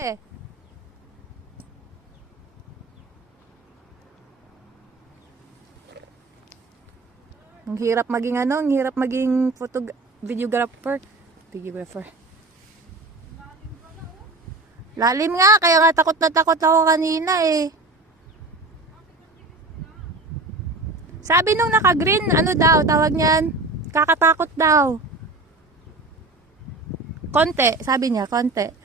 Eh. Ang hirap maging ang hirap maging videographer. Videographer. Lalim nga, kaya nga takot na takot ako kanina eh. Sabi nung naka-green, ano daw, tawag niyan? Kakatakot daw. Konti, sabi niya, konti.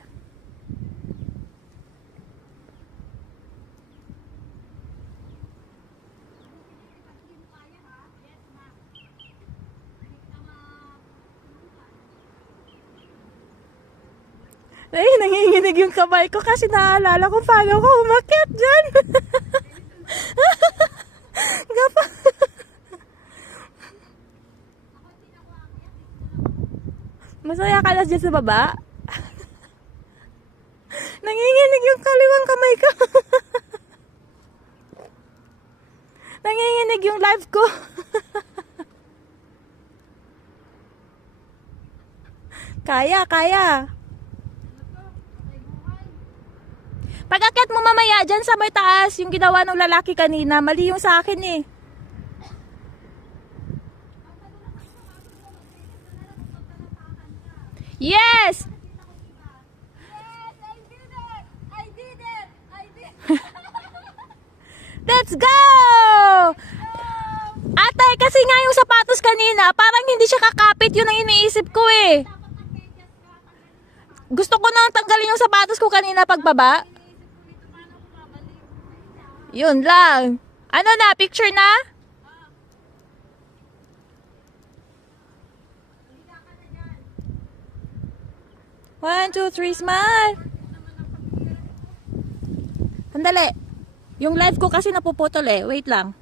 Ay, nanginginig yung kamay ko kasi naalala ko paano ko umakyat dyan. Gapa. Masaya ka lang dyan sa baba? Nanginginig yung kaliwang kamay ko. Nanginginig yung live ko. Kaya. Pag-akyat mo mamaya dyan sa may taas, yung ginawa ng lalaki kanina, mali yung sa akin eh. Yes! Let's go! Ate, kasi nga yung sapatos kanina, parang hindi siya kakapit, yun ang iniisip ko eh. Gusto ko nang tanggalin yung sapatos ko kanina pagbaba. Yun lang. Ano na, picture na? One, two, three, smile. Sandali. Yung live ko kasi napuputol eh. Wait lang.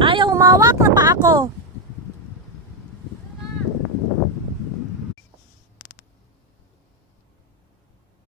Ayaw, humawak na pa ako.